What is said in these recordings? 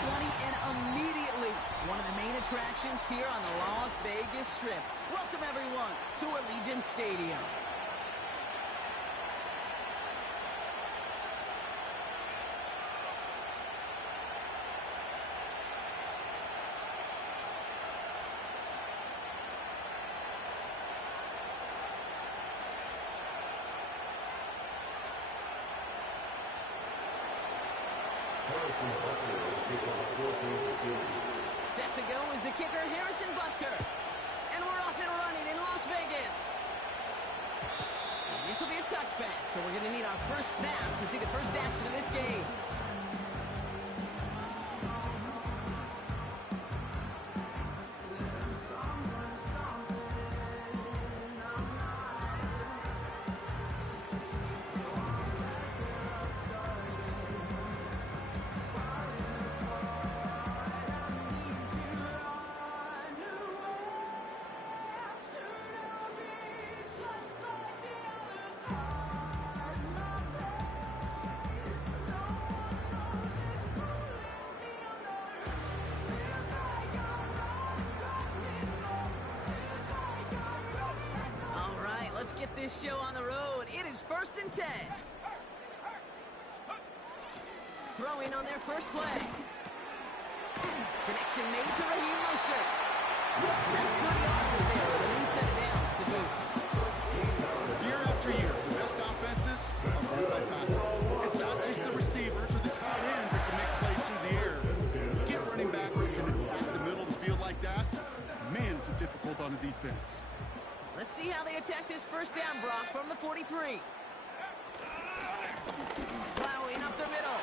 20 and immediately one of the main attractions here on the Las Vegas Strip. Welcome, everyone, to Allegiant Stadium. Set to go is the kicker, Harrison Butker. And we're off and running in Las Vegas. And this will be a touchback, so we're going to need our first snap to see the first action of this game. Let's get this show on the road. It is 1st and 10. Throwing on their first play. Connection made to Raheem Mostert. That's good yards there with a new set of downs to boot. Year after year, the best offenses are multifaceted. It's not just the receivers or the tight ends that can make plays through the air. You get running backs that can attack the middle of the field like that. Man, is it difficult on a defense. Let's see how they attack this first down, Brock, from the 43. Plowing up the middle.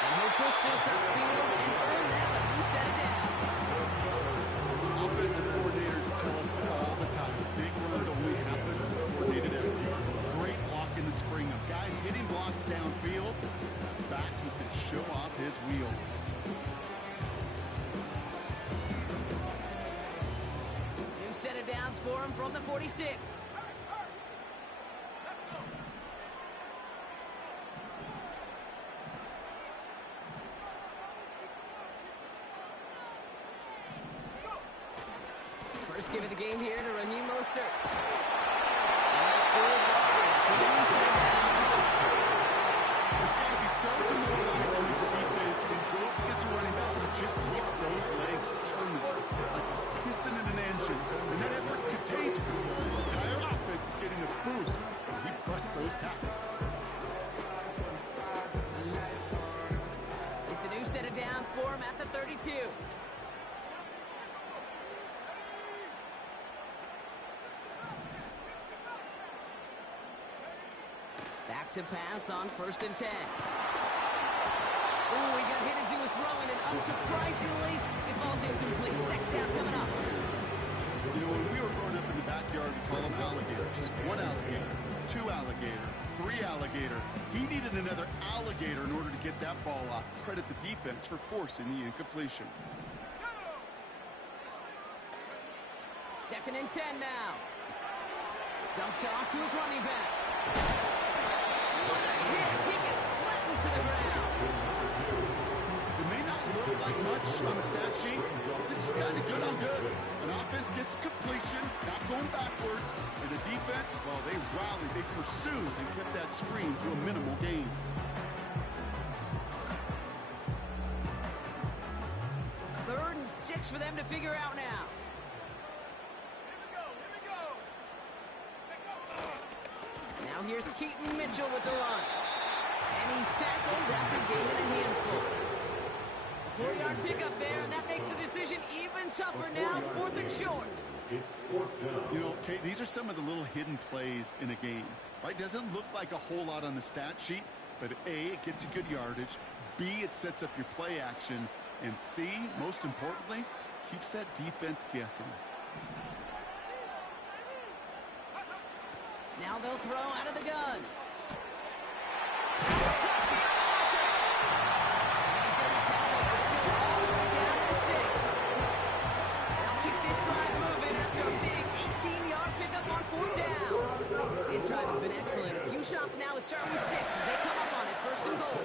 And he'll push this upfield and earn them a new set of downs. Offensive coordinators tell us all the time, big runs only happen with coordinated efforts. Great block in the spring of guys hitting blocks downfield. Back who can show off his wheels. Set of downs for him from the 46. First give of the game here to Raheem Mostert. And that's good for the new set of downs. It's got to be so demoralizing as a defense when you go up against a running back who just keeps those legs churning like a piston in an engine. And that effort's contagious. This entire offense is getting a boost when he busts those tackles. It's a new set of downs for him at the 32. Back to pass on 1st and 10. Ooh, he got hit as he was throwing it. Unsurprisingly, it falls incomplete. Second down coming up. You know, when we were growing up in the backyard, we call them alligators. 1 alligator, 2 alligator, 3 alligator. He needed another alligator in order to get that ball off. Credit the defense for forcing the incompletion. 2nd and 10 now. Dumped off to his running back. What a hit! He gets flattened to the ground. It may not look like much on the stat sheet. This is kind of good on good. An offense gets completion, not going backwards. And the defense, well, they rallied, they pursued, and kept that screen to a minimal gain. Third and 6 for them to figure out now. Now here's Keaton Mitchell with the run. And he's tackled after gaining a handful. A 4-yard pickup there, and that makes the decision even tougher now, 4th and short. You know, Kate, these are some of the little hidden plays in a game, right? Doesn't look like a whole lot on the stat sheet, but A, it gets you good yardage. B, it sets up your play action. And C, most importantly, keeps that defense guessing. Now they'll throw out of the gun. He's going to be tackled, but still all the way down to 6. They'll keep this drive moving after a big 18-yard pickup on 4th down. His drive has been excellent. A few shots now. It's starting with 6 as they come up on it First and goal.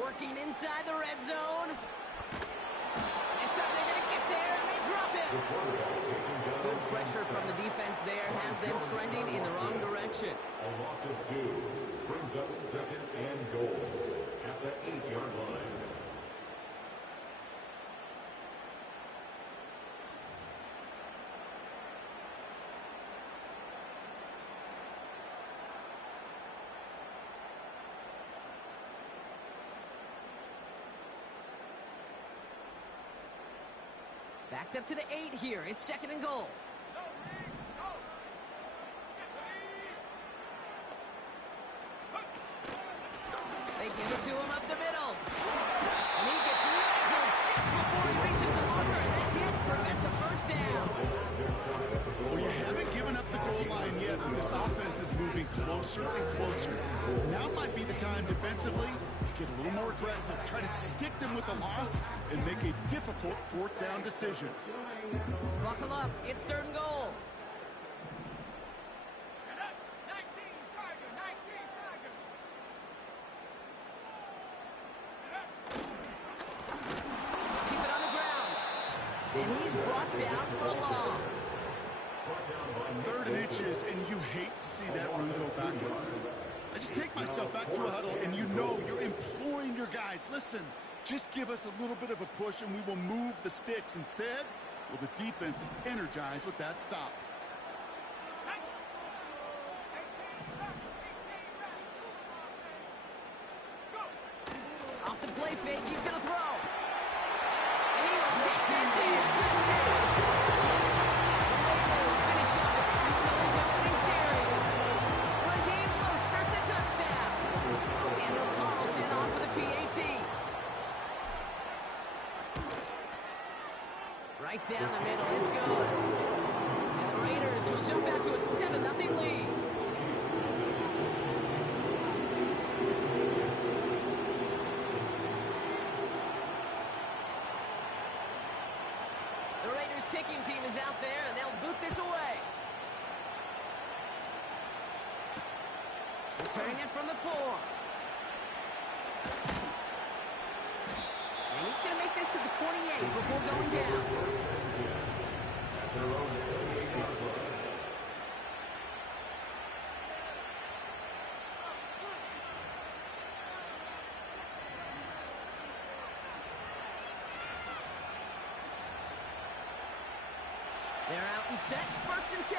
Working inside the red zone. This time they're going to get there, and they drop it. Good pressure from the defense there has them trending in the wrong direction. A loss of 2 brings up second and goal at the 8-yard line. Backed up to the 8 here. It's second and goal. They give it to him up the middle. And he gets leveled just before he reaches the marker. And that hit prevents a first down. Well, you haven't given up the goal line yet, and this offense is moving closer and closer. Now might be the time defensively to get a little more aggressive, try to stick them with the loss, and make a difficult fourth down decision. Buckle up. It's third and goal. Keep it on the ground. And he's brought down for a loss. 3rd and inches, and you hate to see that run go backwards. I just take myself back to a huddle, and you know you're imploring your guys, listen, just give us a little bit of a push, and we will move the sticks. Instead, well, the defense is energized with that stop. Off the play fake, he's going to throw. And he will take this in. Touchdown. The Raiders finish up Arizona's opening series. Raheem Mostert, the touchdown. Daniel Carlson on for the PAT. Right down the middle, it's good. And the Raiders will jump out to a 7-0 lead. The Raiders kicking team is out there, and they'll boot this away. Returning it from the 4. And he's going to make this to the 28 before going down. They're out and set, 1st and 10.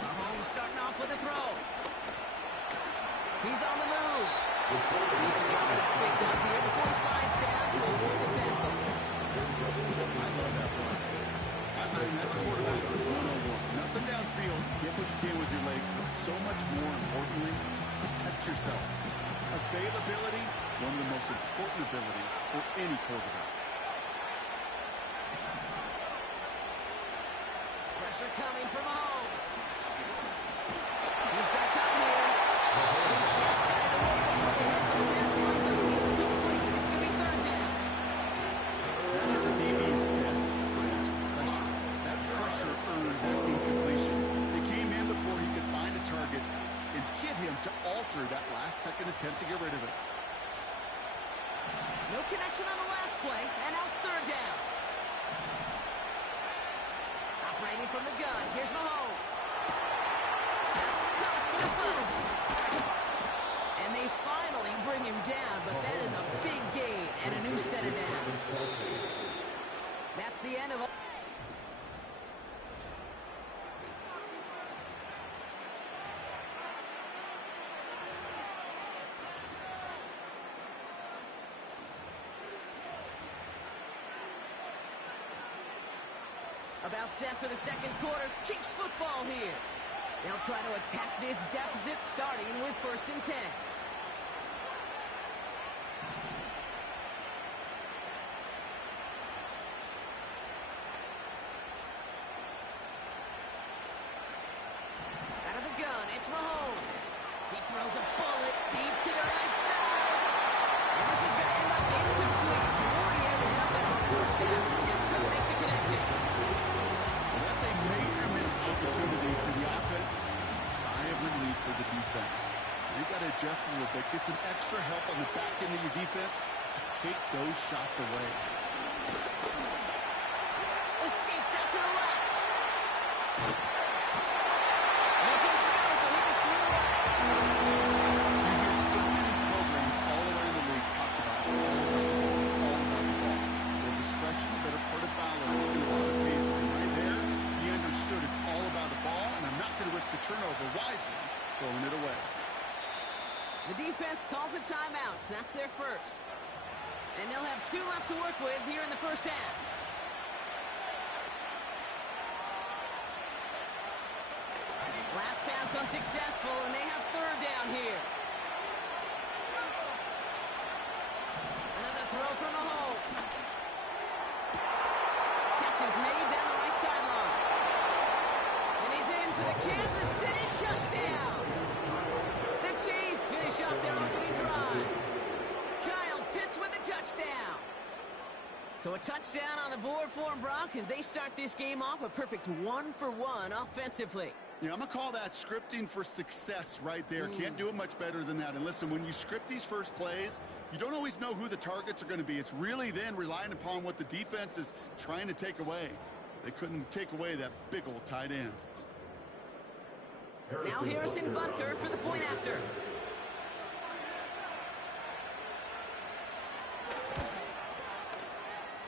Mahomes starting off with a throw. He's on the move. Decent yardage picked up here before he slides down to avoid the tackle. I love that play. I mean, that's quarterback 101. Nothing downfield. Get what you can with your legs, but so much more importantly, protect yourself. Availability, one of the most important abilities for any quarterback. Pressure coming from Mahomes. He's got time here. He just got it away before the hit from the Bears runs up incomplete. It's going to be 3rd down. That is a DB's best friend, pressure. That pressure earned that incompletion. They came in before he could find a target and hit him to alter that last-second attempt to get rid of it. No connection on the last play, and now it's 3rd down. Operating from the gun, here's Mahomes. That's caught for the first. And they finally bring him down, but that is a big gain and a new set of downs. That's the end of it. About set for the second quarter. Chiefs football here. They'll try to attack this deficit starting with 1st and 10. Out of the gun, it's Mahomes. He throws a bullet deep to the right side. adjust a little bit, get some extra help on the back end of your defense to take those shots away. Escapes out to the left. No place to go, so he was through the way. You hear so many programs all around the league talk about it's all about the ball, it's all about the ball. Well, discretion, the better part of valor in a lot of cases. And right there, he understood it's all about the ball, and I'm not going to risk a turnover wisely, throwing it away. The defense calls a timeout, so that's their first. And they'll have 2 left to work with here in the first half. Last pass unsuccessful, and they have 3rd down here. Another throw from Mahomes. Catch is made down the right sideline. And he's in for the Kansas City touchdown. The Chiefs finish up their opening drive. Kyle Pitts with a touchdown. So a touchdown on the board for them, Brock, as they start this game off a perfect 1-for-1 offensively. Yeah, I'm going to call that scripting for success right there. Can't do it much better than that. And listen, when you script these first plays, you don't always know who the targets are going to be. It's really then relying upon what the defense is trying to take away. They couldn't take away that big old tight end. Now Harrison Butker for the point after.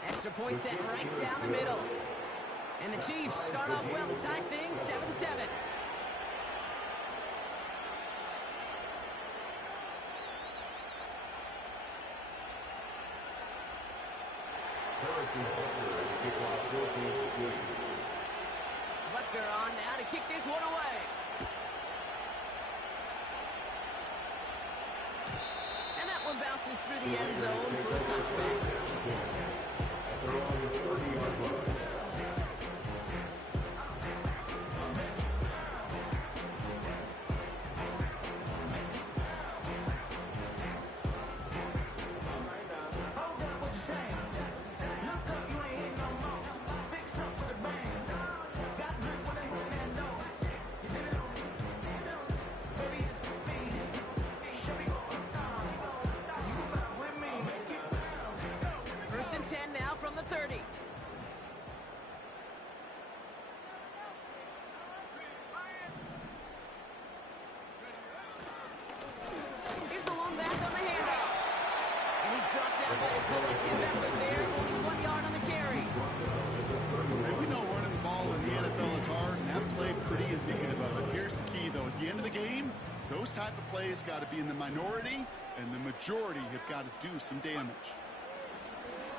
Extra point set right down the middle. And the Chiefs start off well to tie things 7-7. Butker on now to kick this one away. And that one bounces through the end zone for a touchback. First and 10 now from the 30. Here's the long back on the handoff. And he's brought down by a collective effort there. Only 1 yard on the carry. And we know running the ball in the NFL is hard, and that play pretty indicative of it. Here's the key, though. At the end of the game, those type of plays got to be in the minority, and the majority have got to do some damage.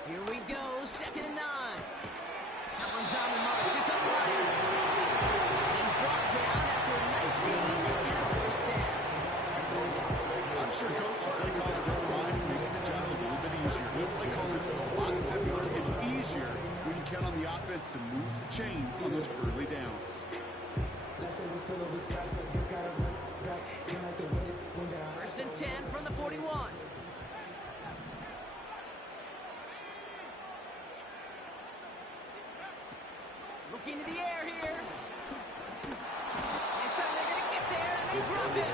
Here we go, 2nd and 9. That one's on the mark. Jacoby Myers. And he's brought down after a nice gain and a first down. I'm sure Coach play caller doesn't mind making the job a little bit easier. New play callers a lot simpler and easier when you count on the offense to move the chains on those early downs. First and 10 from the 41. Looking to the air here. This time they're going to get there, and they drop it.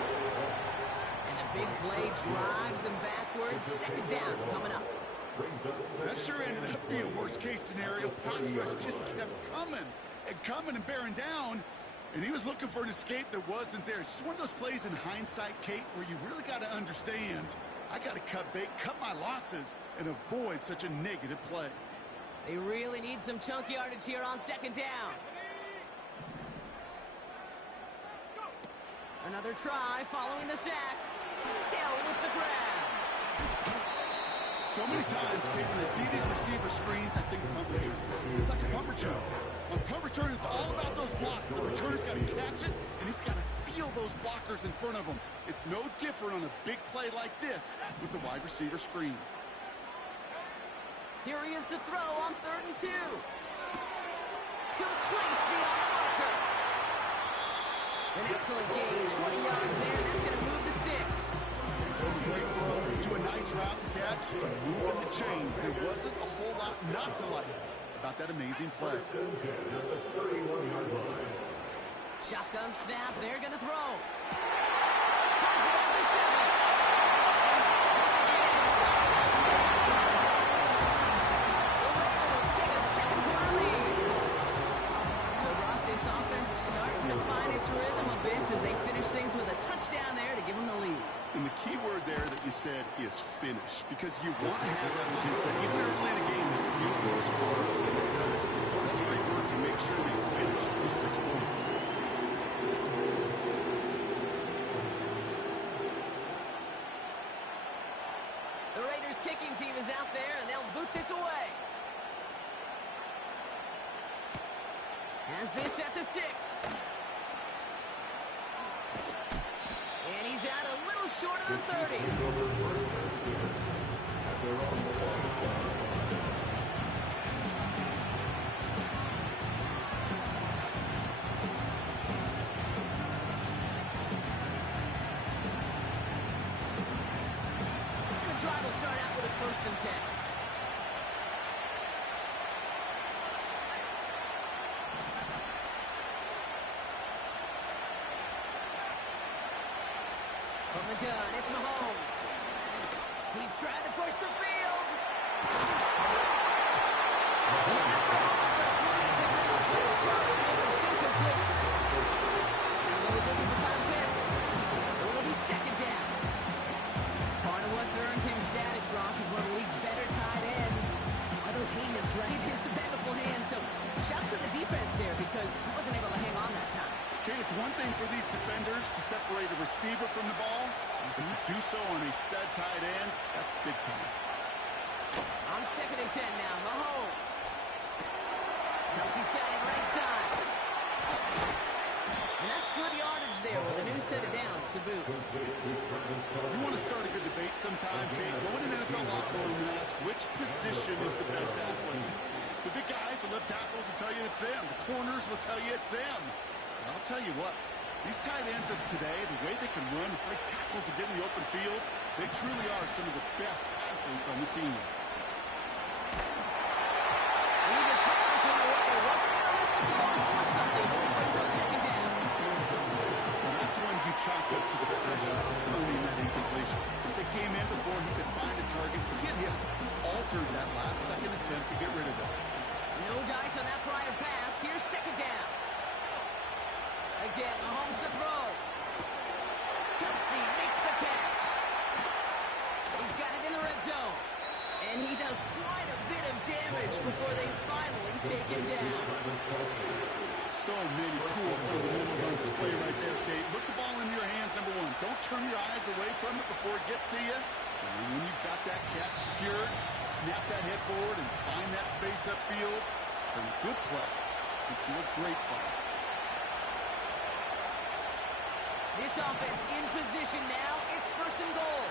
And a big play drives them backwards. 2nd down coming up. That sure ended up being a worst-case scenario. Pass rush just kept coming and bearing down. And he was looking for an escape that wasn't there. It's just one of those plays in hindsight, Kate, where you really got to understand, I got to cut bait, cut my losses, and avoid such a negative play. They really need some chunk yardage here on 2nd down. Another try following the sack. Dell with the grab. So many times, Kate, when I see these receiver screens, I think punt return. It's like a punt return. On punt return, it's all about those blocks. The returner's got to catch it, and he's got to feel those blockers in front of him. It's no different on a big play like this with the wide receiver screen. Here he is to throw on 3rd and 2. Complete beyond the marker. An excellent gain, 20 yards there. That's going to move the sticks. Great throw to a nice route and catch to move in the chains. There wasn't a whole lot not to like about that amazing play. Shotgun snap. They're going to throw. Has it at the 7. you said, is finish. Because you want to have that mindset, even early in a game, that field goals are good. So that's great work to make sure they finish with 6 points. The Raiders kicking team is out there, and they'll boot this away. Has this at the 6. And he's out a little short of the 30. And the drive will start out with a 1st and 10. From the gun, it's Mahomes. He's trying to push the field. So it'll be 2nd down. Part of what's earned him status, Gronk, is one of the league's better tight ends. Are those hands, right? His dependable hands. So shouts to the defense there because he wasn't able to hang on that time. Okay, it's one thing for these defenders to separate a receiver from the ball, but to do so on a stud tight end, that's big time. On 2nd and 10 now, Mahomes. Kelsey's got him right side. And that's good yardage there with a new set of downs to boot. You want to start a good debate sometime, Kate. Go in an NFL locker room and ask which position is the best athlete. The big guys, the left tackles will tell you it's them. The corners will tell you it's them. And I'll tell you what, these tight ends of today, the way they can run, break tackles and get in the open field, they truly are some of the best athletes on the team. And he just hits this one away. Wasn't going to risk it to go for something, but he brings up 2nd down. And that's when you chalk up to the pressure earning that incompletion. They came in before he could find a target, hit him, altered that last second attempt to get rid of it. No dice on that prior pass. Here's 2nd down. Again, Mahomes to throw. Kelsey makes the catch. He's got it in the red zone. And he does quite a bit of damage before they finally take him down. So many cool fundamentals on display right there, Kate. Look the ball into your hands, number 1. Don't turn your eyes away from it before it gets to you. And when you've got that catch secured, snap that head forward and find that space upfield. Turn a good play into a great play. This offense in position now. It's 1st and goal.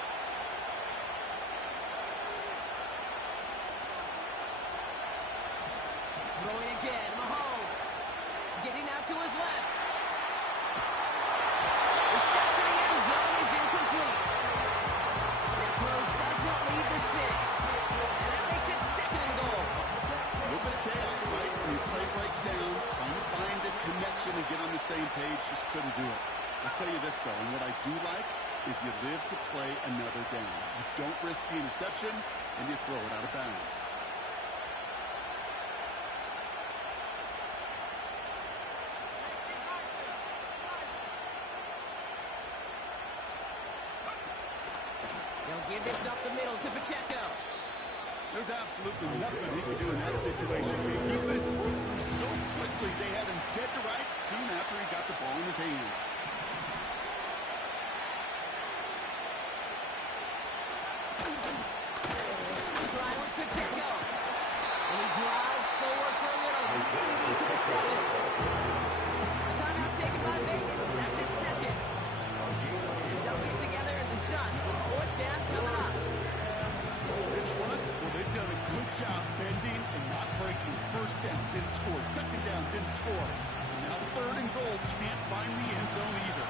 Throwing again, Mahomes. Getting out to his left. The shot to the end zone is incomplete. That throw doesn't lead to 6. And that makes it 2nd and goal. A little bit of chaos, right? When your play breaks down, trying to find a connection and get on the same page, just couldn't do it. I'll tell you this, though, and what I do like is you live to play another down. You don't risk the interception, and you throw it out of bounds. They'll give this up the middle to Pacheco. There's absolutely nothing he could do in that situation. The defense broke through so quickly, they had him dead to rights soon after he got the ball in his hands. He's right with Pacheco. And he drives forward for a little, maybe to the 7. A timeout taken by Vegas. That's it, 2nd. As they'll get together and discuss with 4th down coming up. This front, well, they've done a good job bending and not breaking. 1st down, didn't score. 2nd down, didn't score. Now 3rd and goal, can't find the end zone either.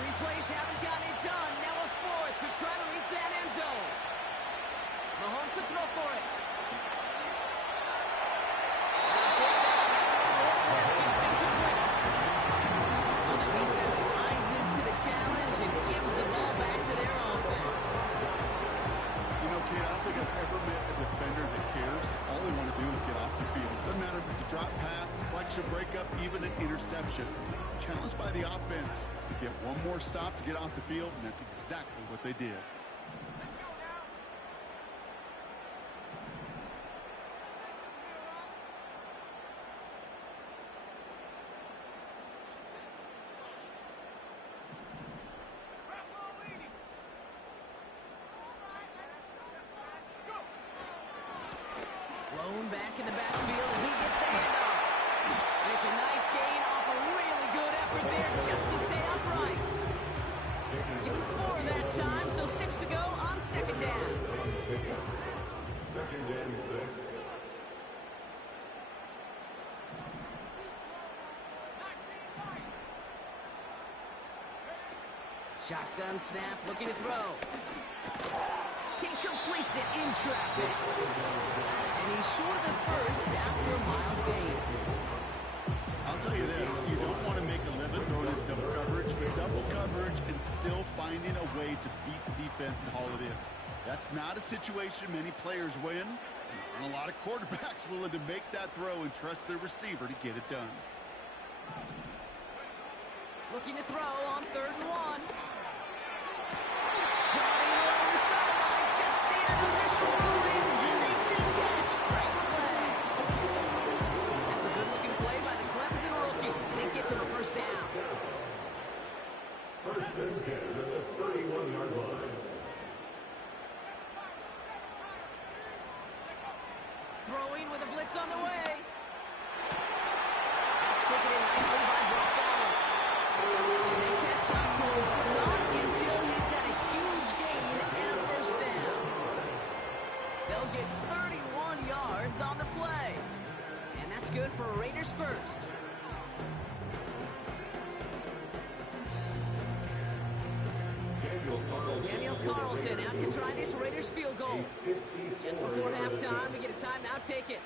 3 plays haven't gotten it done. Now a 4th to try to reach that end zone. Mahomes to throw for it. It's incomplete. So the defense rises to the challenge and gives the ball back to their offense. You know, Kate, I don't think I've ever met a defender that cares. All they want to do is get off the field. Doesn't matter if it's a drop pass, deflection, breakup, even an interception. Challenged by the offense to get one more stop to get off the field, and that's exactly what they did. back in the backfield, and he gets the handoff. And it's a nice gain off a really good effort there just to stay upright. Give him 4 that time, so 6 to go on second down. Second and 6. Shotgun snap, looking to throw. He completes it in traffic. And he's short of the first after a mild gain. I'll tell you this, you don't want to make a living throwing into double coverage, but double coverage and still finding a way to beat the defense and haul it in. That's not a situation many players win, and a lot of quarterbacks willing to make that throw and trust their receiver to get it done. Looking to throw on 3rd and 1. Darting along the sideline, just needed a visual line, and they say catch. Great play. That's a good-looking play by the Clemson rookie, and it gets him a first down. First and 10 at the 31-yard line. Throwing with a blitz on the way. That's taken in nicely by Brock Bowers. And they catch up to him, but not until he's got a huge gain and a first down. They'll get 31 yards on the play. And that's good for a Raiders first. Daniel Carlson out to try this Raiders field goal. Just before halftime, we get a timeout taken.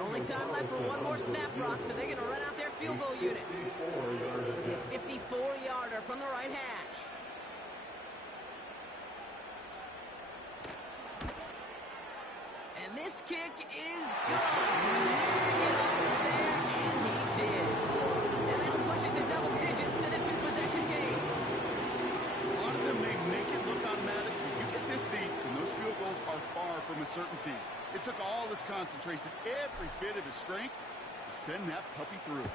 Only time left for one more snap, Brock, so they're going to run out their field goal unit. A 54-yarder from the right hash. And this kick is good. He needed to get on it there, and he did. And that'll push it to double digits in a 2-possession game. A lot of them may make it look automatic, but you get this deep, and those field goals are far from a certainty. It took all his concentration, every bit of his strength, to send that puppy through.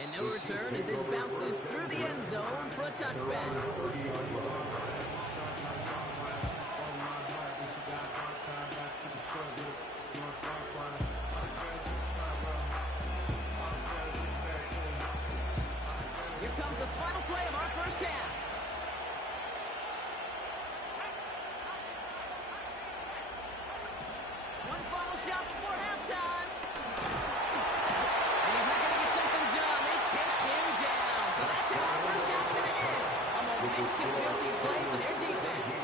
And no return as this bounces through the end zone for a touchback. Here comes the final play of our first half. One final shot before halftime. And he's not going to get something done. They take him down. So that's how our first half's going to end. A momentum-building play for their defense.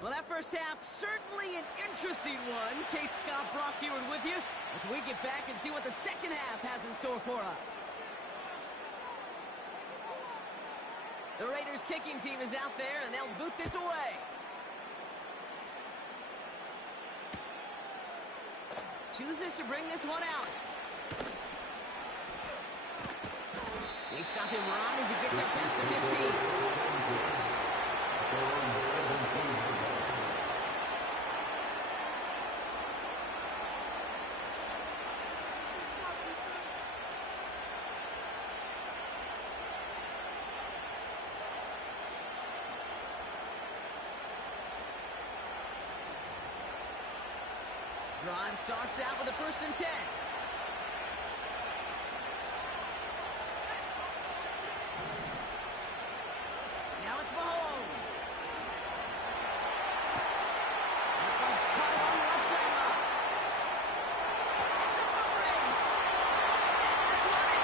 Well, that first half, certainly an interesting one. Kate Scott, Brock Huard with you as we get back and see what the second half has in store for us. The Raiders kicking team is out there, and they'll boot this away. Chooses to bring this one out. They stop him right as he gets up past the 15. Drive starts out with a 1st and 10. Now it's Mahomes. That one's cut on the left sideline. It's a foot race. At the 20.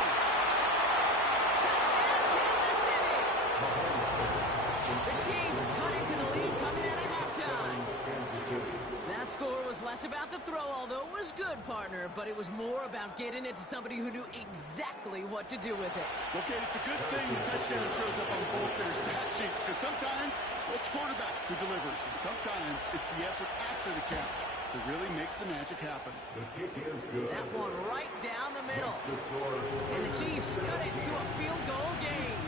Touchdown, Kansas City. The Chiefs cut into the lead coming That score was less about the throw, although it was good, partner, but it was more about getting it to somebody who knew exactly what to do with it. Okay, it's a good thing the touchdown shows up on both their stat sheets, because sometimes it's quarterback who delivers, and sometimes it's the effort after the catch that really makes the magic happen. The kick is good. That one right down the middle. And the Chiefs cut it to a field goal game.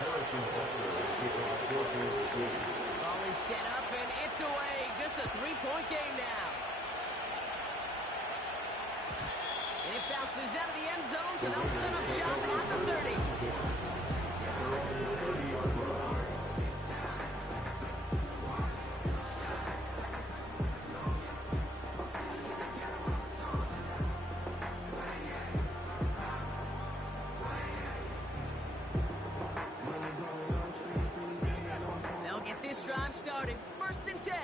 Harrison Butker will kick off 4th and 2. Ball is set up, and it's away. Just a three-point game now. And it bounces out of the end zone, so they'll set up shop at the 30. They're on the 30-yard line. They'll get this drive started. 1st and 10.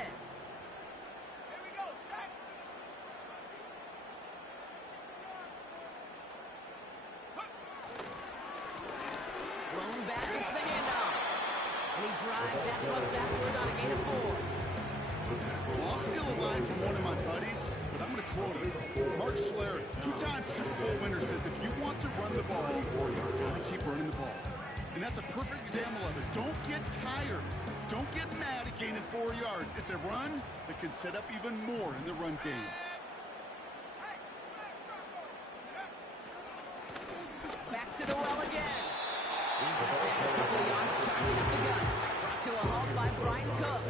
Blown back, it's the handoff. And he drives that puck backward on a gain of 4. Well, I'll steal a line from one of my buddies, but I'm going to quote him. Mark Schlereth, 2-time Super Bowl winner, says if you want to run the ball, you got to keep running the ball. And that's a perfect example of it. Don't get tired. Don't get mad at gaining 4 yards. It's a run that can set up even more in the run game. Back to the well again. He's going to stand a couple of yards, charging up the gut. Brought to a halt by Brian Cook.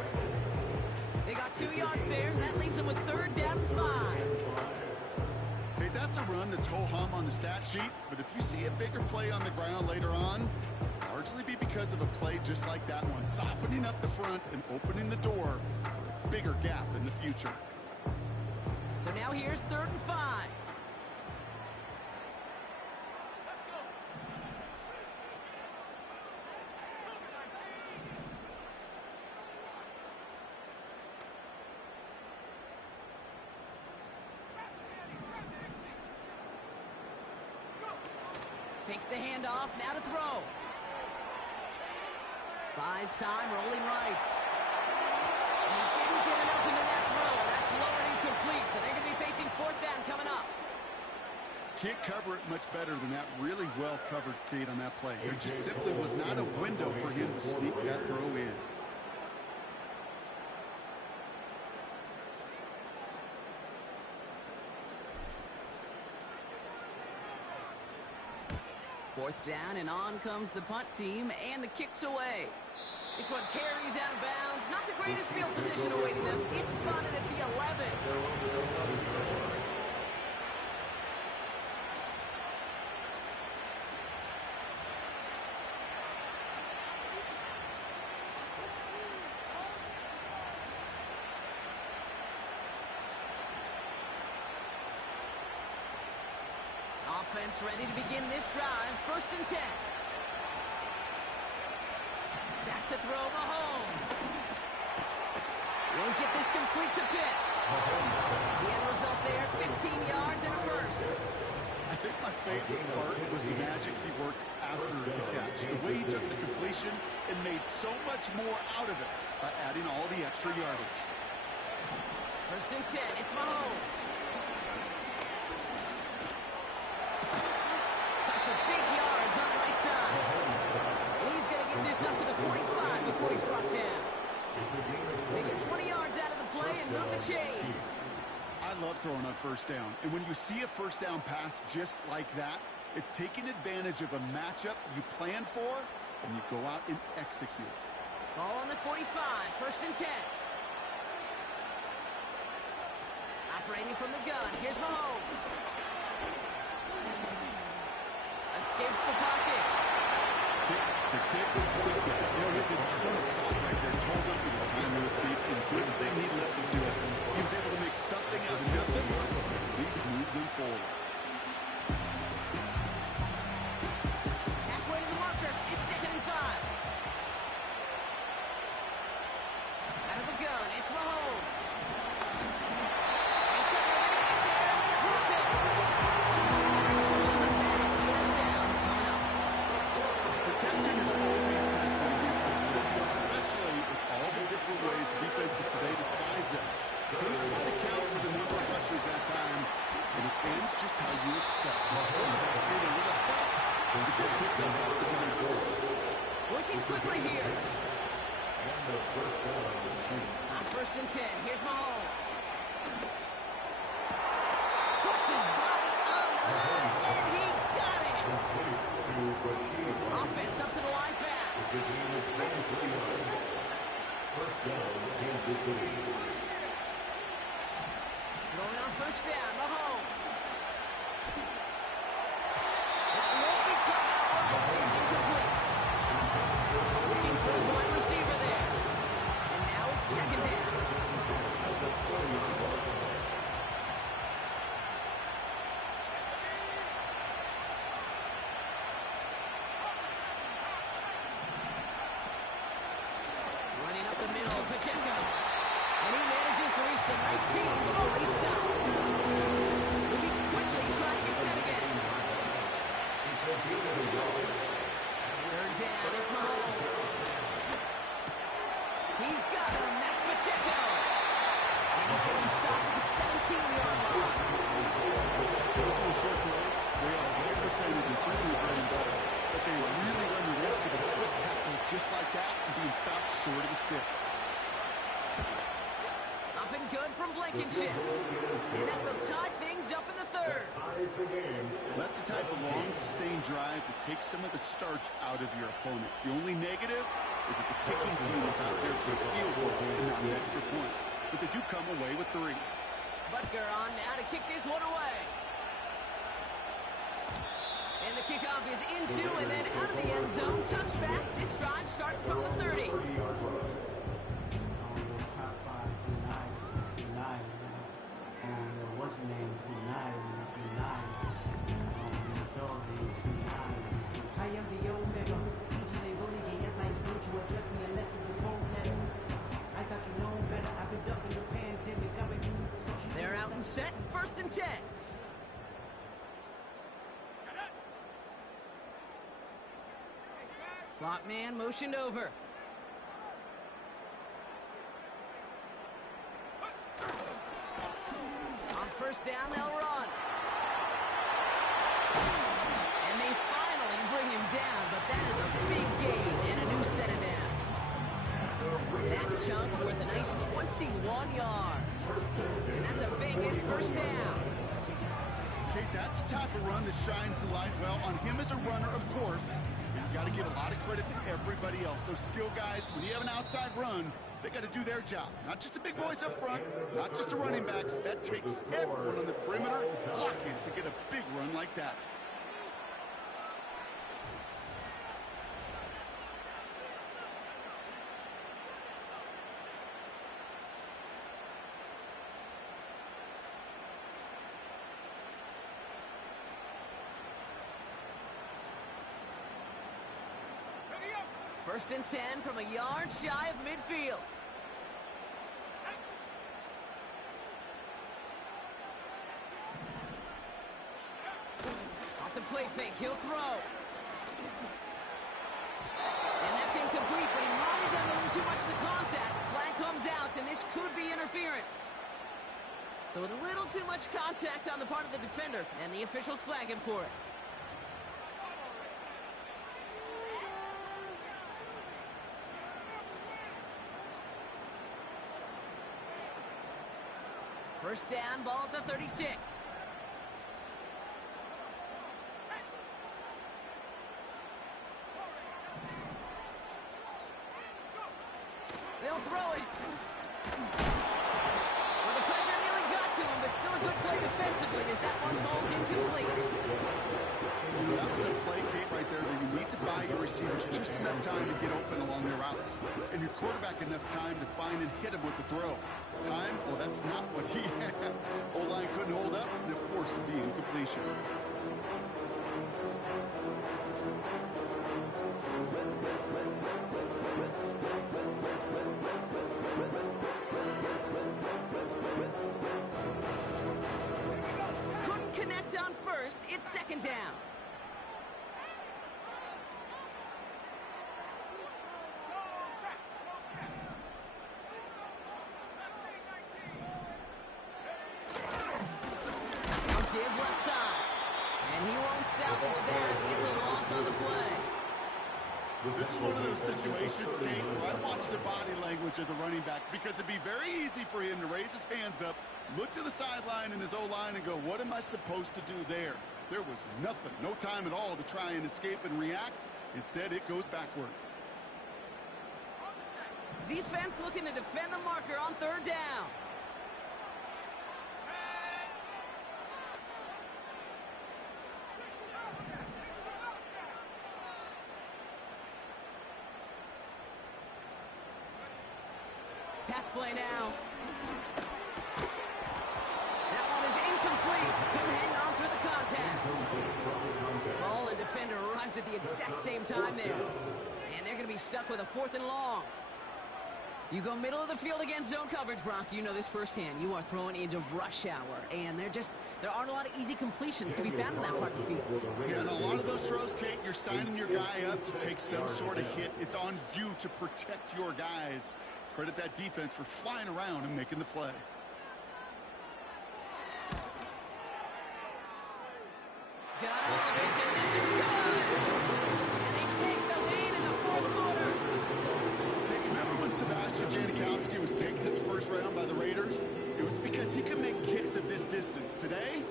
They got 2 yards there, and that leaves them with 3rd down and 5. Okay, that's a run that's ho-hum on the stat sheet, but if you see a bigger play on the ground later on, largely be because of a play just like that one, softening up the front and opening the door for a bigger gap in the future. So now here's 3rd and 5. Takes the handoff, now to throw. Buys time, rolling right. And he didn't get enough into that throw. That's low and incomplete, so they're going to be facing 4th down coming up. Can't cover it much better than that really well-covered Kate on that play. There just simply was not a window for him to sneak that throw in. Fourth down, and on comes the punt team, and the kick's away. This one carries out of bounds. Not the greatest field position awaiting them. It's spotted at the 11. Offense ready to begin this drive. 1st and 10. Back to throw, Mahomes. Won't get this complete to Pitts. The end result there, 15 yards and a first. I think my favorite part was the magic he worked after the catch. The way he took the completion and made so much more out of it by adding all the extra yardage. 1st and 10, it's Mahomes. This up to the 45 before he's brought down. They get 20 yards out of the play and move the chains. I love throwing on 1st down. And when you see a 1st down pass just like that, it's taking advantage of a matchup you plan for, and you go out and execute. Ball on the 45, 1st and 10. Operating from the gun, here's Mahomes. Escapes the pocket. Tick, tick, tick, tick, tick. You know, his internal clock right there told him it was time to escape, and good thing he listened to it. He was able to make something out of nothing, or at least move them forward. Halfway to the marker, it's 2nd and 5. Out of the gun, it's Mahomes. He's trying to get there, and they drop it. Pushes him back, 4th down coming up. ends just how you expect. And a little help to get picked up off the glass. Working quickly here. And the first down on the Chiefs. On 1st and 10, here's Mahomes. Puts his body on the line, and he got it. Complete to Rashid White. Offense up to the line fast. The game is 23 yards. First down, Kansas City. Throwing on 1st down, Mahomes. That won't be caught out right. It's incomplete. Looking for his wide receiver there. And now it's 2nd down. At the 40-yard line. Running up the middle, Pacheco. And he manages to reach the 19 before he stopped. Moving quickly, trying to get set again. He's going to be able to go. 3rd down, it's Mahomes. He's got him, that's Pacheco. And he's going to be stopped at the 17-yard line. Those are short throws. They are high percentage and certainly bread and butter. But they really run the risk of a quick tackle just like that and being stopped short of the sticks. Up and good from Blankenship. And that will tie things up in the 3rd. Ties the game. That's the type of long, sustained drive that takes some of the starch out of your opponent. The only negative is if the kicking team is out there for a field goal and not an extra point. But they do come away with 3. Butker on now to kick this one away. And the kickoff is into and then out of the end zone. Touchback. This drive starting from the 30. 30-yard line. What's the name? 29. I am the Omega. DJ Rolling, yes, I need you address me a lesson before next. I thought you know better. I've been ducking the pandemic. I've been social. They're out and set. 1st and 10. Slot man motioned over. On 1st down, they'll run. And they finally bring him down, but that is a big gain and a new set of downs. That chunk worth a nice 21 yards. And that's a Vegas 1st down. Okay, that's the type of run that shines the light well on him as a runner, of course. You got to give a lot of credit to everybody else. Those skill guys, when you have an outside run, they got to do their job. Not just the big boys up front, not just the running backs. That takes everyone on the perimeter blocking to get a big run like that. First and 10 from a yard shy of midfield. Off the play fake, he'll throw. And that's incomplete, but he might have done a little too much to cause that. Flag comes out, and this could be interference. So a little too much contact on the part of the defender, and the officials flag him for it. First down, ball at the 36. They'll throw it. Well, the pressure nearly got to him, but still a good play defensively as that one falls incomplete. That was a play, Kate, right there where you need to buy your receivers just enough time to get open along their routes. And your quarterback enough time to find and hit him with the throw. Time? Well, that's not what he had. O-line couldn't hold up, and it forces the incompletion. Couldn't connect on first. It's second down. Give And he won't salvage that. It's a loss on the play. This is one of those situations, Kate, where I watch the body language of the running back because it'd be very easy for him to raise his hands up, look to the sideline in his O-line and go, what am I supposed to do there? There was nothing, no time at all to try and escape and react. Instead, it goes backwards. Defense looking to defend the marker on third down. Pass play now. That one is incomplete. Couldn't hang on through the contact. Ball and defender arrived at the exact same time there. And they're going to be stuck with a 4th and long. You go middle of the field against zone coverage, Brock. You know this firsthand. You are throwing into rush hour. And there aren't a lot of easy completions to be found in that part of the field. Yeah, and a lot of those throws, Kate, you're signing your guy up to take some sort of hit. It's on you to protect your guys. Credit that defense for flying around and making the play. Got all of it, and this is good. And they take the lead in the 4th quarter. Hey, remember when Sebastian Janikowski was taken in the first round by the Raiders? It was because he could make kicks of this distance. Today,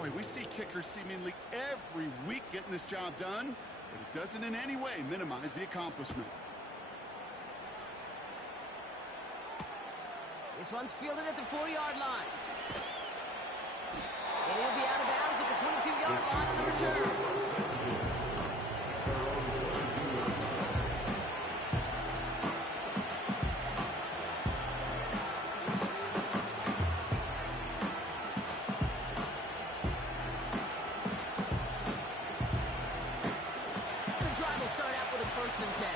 boy, we see kickers seemingly every week getting this job done, but it doesn't in any way minimize the accomplishment. This one's fielded at the 4-yard line. And he'll be out of bounds at the 22-yard line on the return. The drive will start out with a 1st and 10.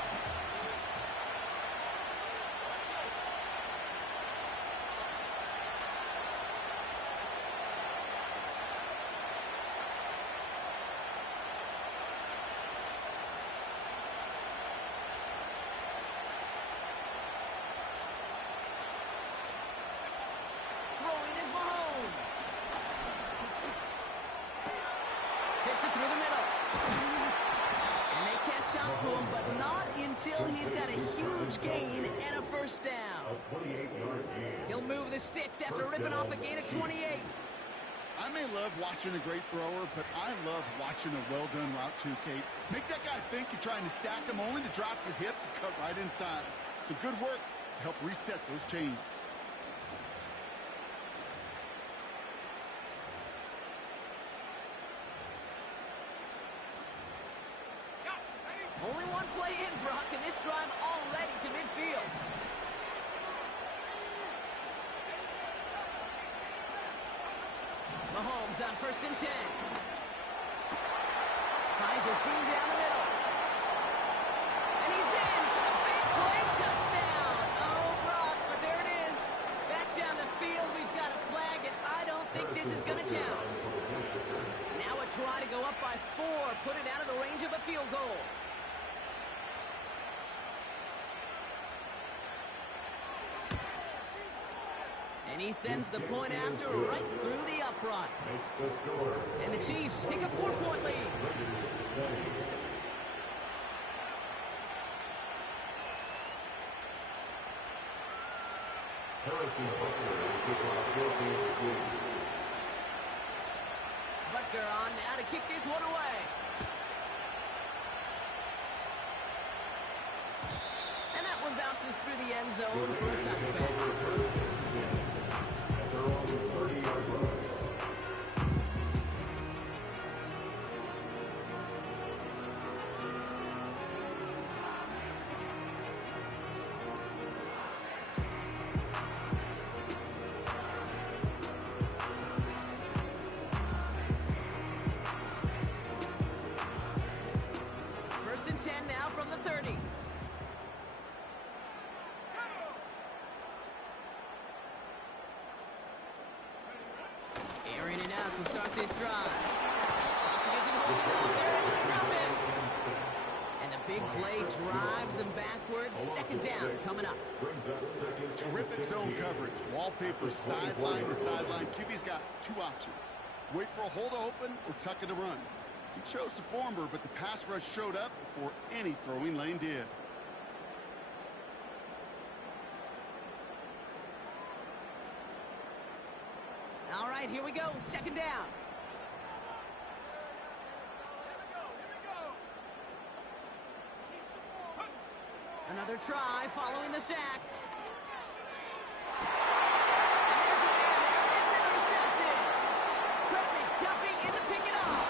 Through the middle. And they catch up to him, but not until he's got a huge gain and a 1st down. A 28-yard gain. He'll move the sticks after ripping off a gain of 28. I may love watching a great thrower, but I love watching a well-done route too, Kate. Make that guy think you're trying to stack him only to drop your hips and cut right inside. Some good work to help reset those chains. Only one play in, Brock, and this drive already to midfield. Mahomes on 1st and 10. Finds a seam down the middle. And he's in for the big play touchdown. Oh, Brock, but there it is. Back down the field, we've got a flag, and I don't think this is going to count. Now a try to go up by 4, put it out of the range of a field goal. And he sends the point after right through the uprights. And the Chiefs take a 4-point lead. Butker on now to kick this one away. And that one bounces through the end zone for a touchback. First and 10 now from the 30. Airing it out to start this drive. Isn't holding on. They're able to drop it. And the big play drives them backwards. 2nd down coming up. Terrific zone coverage. Wallpaper sideline to sideline. QB's got 2 options. Wait for a hole to open or tuck it to run. He chose the former, but the pass rush showed up before any throwing lane did. All right, here we go. Second down. Another try following the sack. And there's a man there. It's intercepted. Trent McDuffie in to pick it up.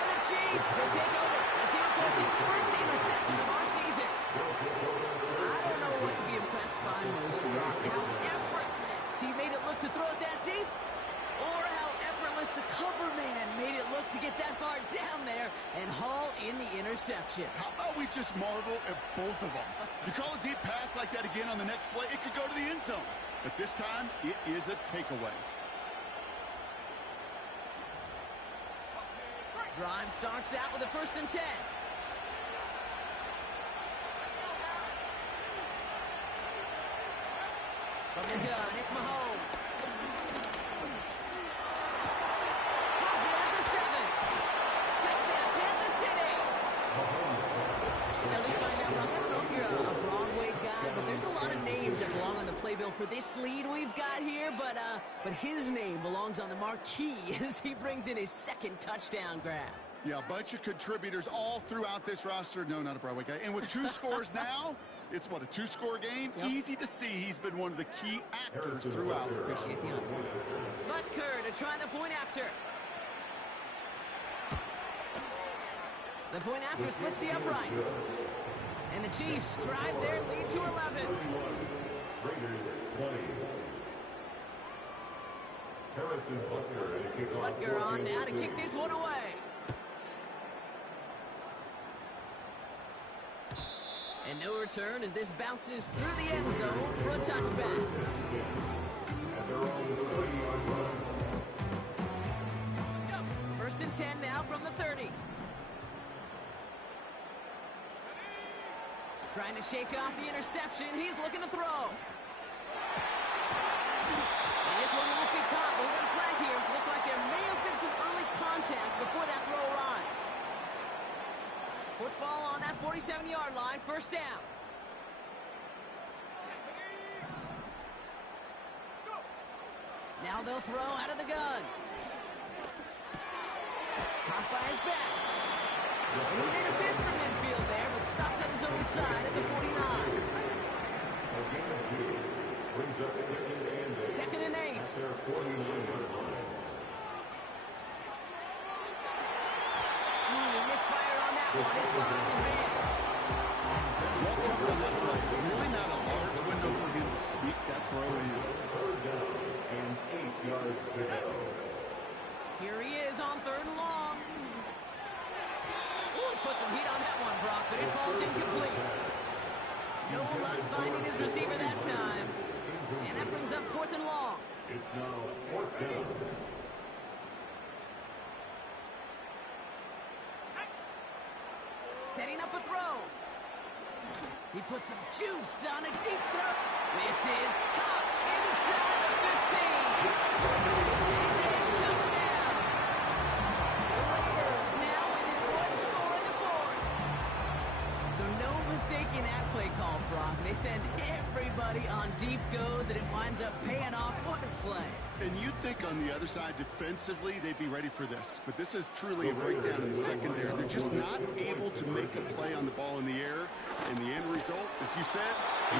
And the Chiefs will take over as he records his first interception of our season. I don't know what to be impressed by most, Brock. How effortless he made it look to throw it that deep, or how effortless the cover man made it look to get that far down there and haul in the interception. How about we just marvel at both of them? You call a deep pass like that again on the next play, it could go to the end zone. But this time, it is a takeaway. Drive starts out with a 1st and 10. From the gun, it's Mahomes. Has it at the 7. Touchdown, Kansas City. Should at least find out, I don't know if you're a Broadway guy, but there's a lot of names that belong on the playbill for this lead we've got here, but his name belongs on the marquee as he brings in his 2nd touchdown grab. Yeah, a bunch of contributors all throughout this roster. No, not a Broadway guy. And with 2 scores now, it's what, a 2-score game? Yep. Easy to see he's been one of the key actors throughout. Appreciate the honesty. Butker to try the point after. The point after splits the uprights. And the Chiefs drive their lead to 11. Raiders 20. Harrison Butker. Butker on now to kick this one away. And no return as this bounces through the end zone for a touchback. At their own 30-yard line. 1st and 10 now from the 30. Trying to shake off the interception. He's looking to throw. And this one won't be caught, but we got a flag here. Looked like there may have been some early contact before that throw arrived. Football on that 47-yard line, 1st down. Now they'll throw out of the gun. Caught by his back. And he made a bid for midfield there, but stopped on his own side at the 49. Brings up 2nd and 8. at their 49-yard line. He misfired on that one. It's behind the man. Well covered on that play. Really not a large window for him to sneak that throw in. 3rd down and 8 yards to go. Here he is on 3rd and long. Ooh, put some heat on that one, Brock, but it falls incomplete. No luck finding his receiver that time. And that brings up 4th and long. It's now 4th down. Setting up a throw. He puts some juice on a deep throw. This is caught inside the 15. And he's in. Touchdown. The Raiders now within 1 score in the 4th. So no mistaking that play call, Brock. They send everybody on deep goes, and it winds up paying off. What a play. And you'd think on the other side, defensively, they'd be ready for this. But this is truly a breakdown in the secondary. They're just not able to make a play on the ball in the air. And the end result, as you said, So a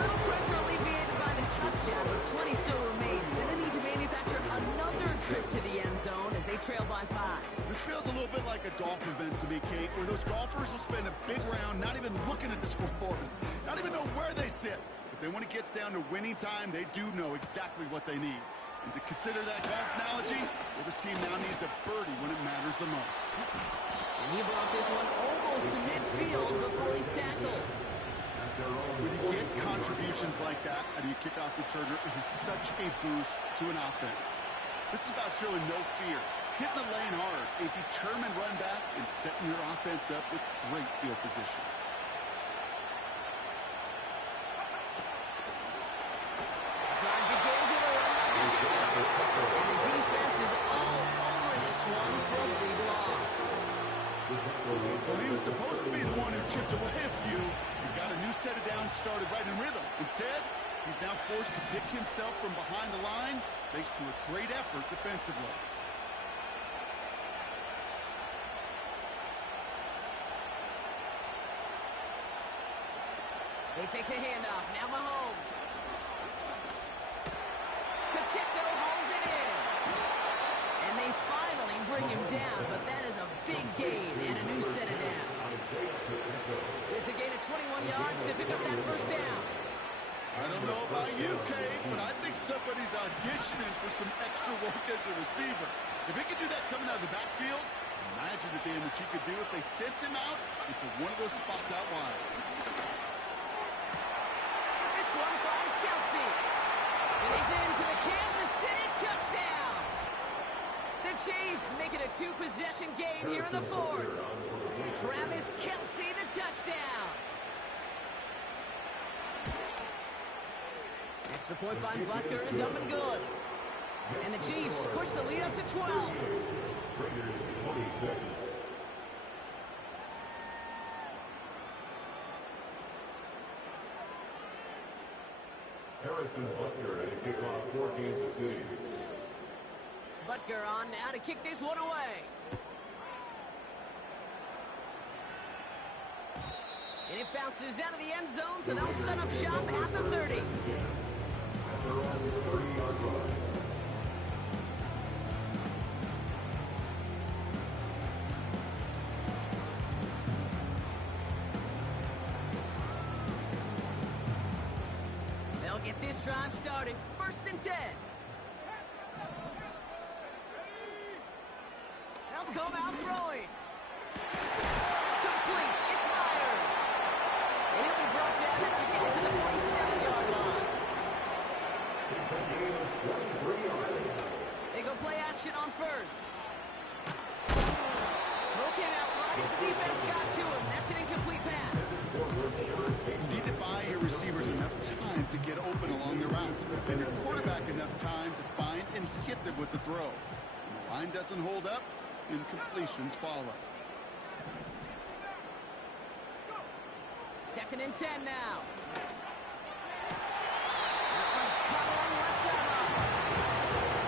little pressure alleviated by the touchdown, but plenty still remains. Going to need to manufacture another trip to the end zone as they trail by 5. this feels a little bit like a golf event to me, Kate, where those golfers will spend a big round not even looking at the scoreboard, not even know where they sit. But then when it gets down to winning time, they do know exactly what they need. And to consider that golf analogy, well, this team now needs a birdie when it matters the most. And he brought this one almost to midfield before he's tackled. When you get contributions like that out of your kickoff returner, it is such a boost to an offense. This is about showing no fear, hitting the lane hard, a determined run back, and setting your offense up with great field position. Drive begins with a run by the Chiefs. chipped away a few. He got a new set of downs started right in rhythm. Instead, he's now forced to pick himself from behind the line thanks to a great effort defensively. They fake the handoff. Now Mahomes. Pacheco hauls it in. And they finally bring him down, but that is a big gain and a new set of downs. It's a gain of 21 yards to pick up that first down. I don't know about you, Kate, but I think somebody's auditioning for some extra work as a receiver. If he could do that coming out of the backfield, imagine the damage he could do if they sent him out into one of those spots out wide. This one finds Kelsey. And he's in for the Kansas City touchdown. The Chiefs make it a two-possession game here in the fourth. Travis Kelsey, the touchdown. Extra point by Butker is up and good. And the Chiefs push the lead up to 12. Raiders 26. Harrison Butker to kick off for Kansas City. Butker on now to kick this one away. And it bounces out of the end zone, so they'll set up shop at the 30. At their own 30-yard line. They'll get this drive started. 1st and 10. They'll come out throwing. Complete. It's Myers. And he'll be brought down after getting to the 47-yard line. It's a gain of 23 yards. They go play action on 1st. Throw came out right as the defense got to him. That's an incomplete pass. You need to buy your receivers enough time to get open along the route, and your quarterback enough time to find and hit them with the throw. When the line doesn't hold up, incompletions follow. 2nd and 10 now. That one's cut on left sideline.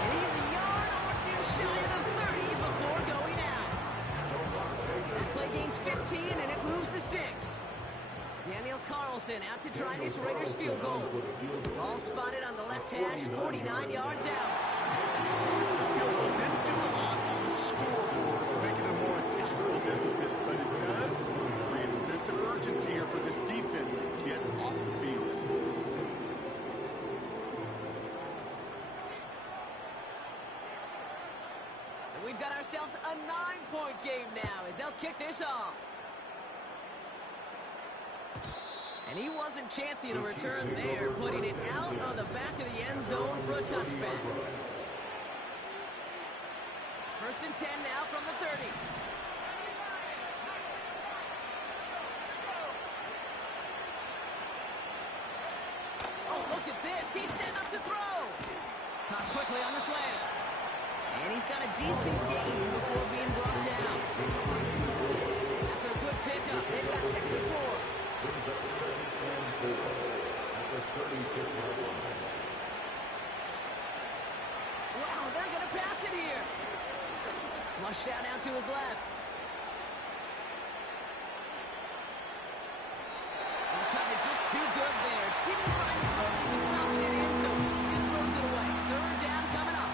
And he's a yard or two shy of the 30 before going out. That play gains 15 and it moves the sticks. Daniel Carlson out to try this Raiders field goal. Ball spotted on the left hash, 49 yards out. Field goal didn't do a lot on the scoreboard to make it a more attackable deficit, but it does create a sense of urgency here for this defense to get off the field. So we've got ourselves a 9-point game now as they'll kick this off. And he wasn't chancing to return there, putting it out on the back of the end zone for a touchback. 1st and 10 now from the 30. Oh, look at this. He's set up to throw. Caught quickly on the slant. And he's got a decent gain before being brought down. After a good pickup, they've got 2nd and 4. Brings up 2nd and 4 at the 36-yard line. Wow, they're going to pass it here. Flushed out now to his left. And the coverage just too good there. Didn't find the throw he was confident in, so just throws it away. 3rd down coming up.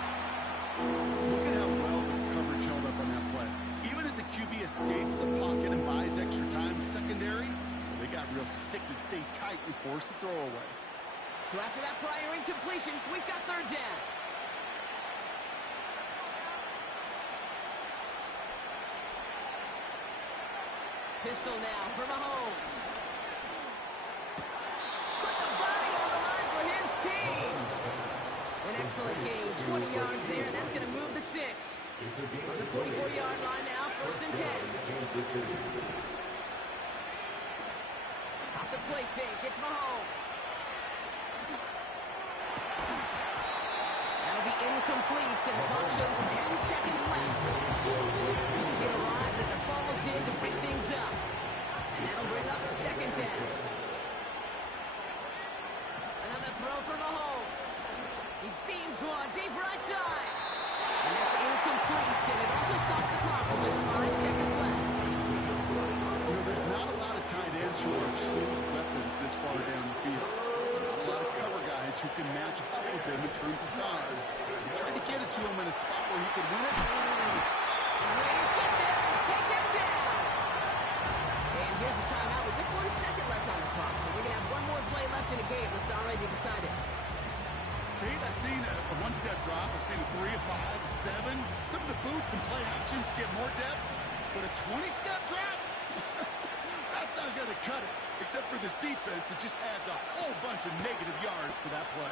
Look at how well the coverage held up on that play. Even as the QB escapes the pocket and buys extra time secondary, they got real sticky, stayed tight, and forced the throw away. So after that prior incompletion, we've got 3rd down. Pistol now for Mahomes. Put the body on the line for his team. An excellent gain, 20 yards there, and that's going to move the sticks. On the 44-yard line now, 1st and 10. Off the play fake, it's Mahomes. That'll be incomplete, and the clock shows 10 seconds left. He arrived at the ball in to bring things up. And that'll bring up second down. Another throw for Mahomes. He beams one deep right side. And that's incomplete, and it also stops the clock with just 5 seconds left. You know, there's not a lot of tight ends who are true weapons this far down the field. Not a lot of cover guys who can match up with him in terms of size. He tried to get it to him in a spot where he could win it. And Raiders get there and take him down. And here's a timeout with just 1 second left on the clock. So we're going to have one more play left in the game that's already decided. Kate, I've seen a one-step drop. I've seen a 3, a 5, a 7. Some of the boots and play actions get more depth. But a 20-step drop? That's not going to cut it. Except for this defense, it just adds a whole bunch of negative yards to that play.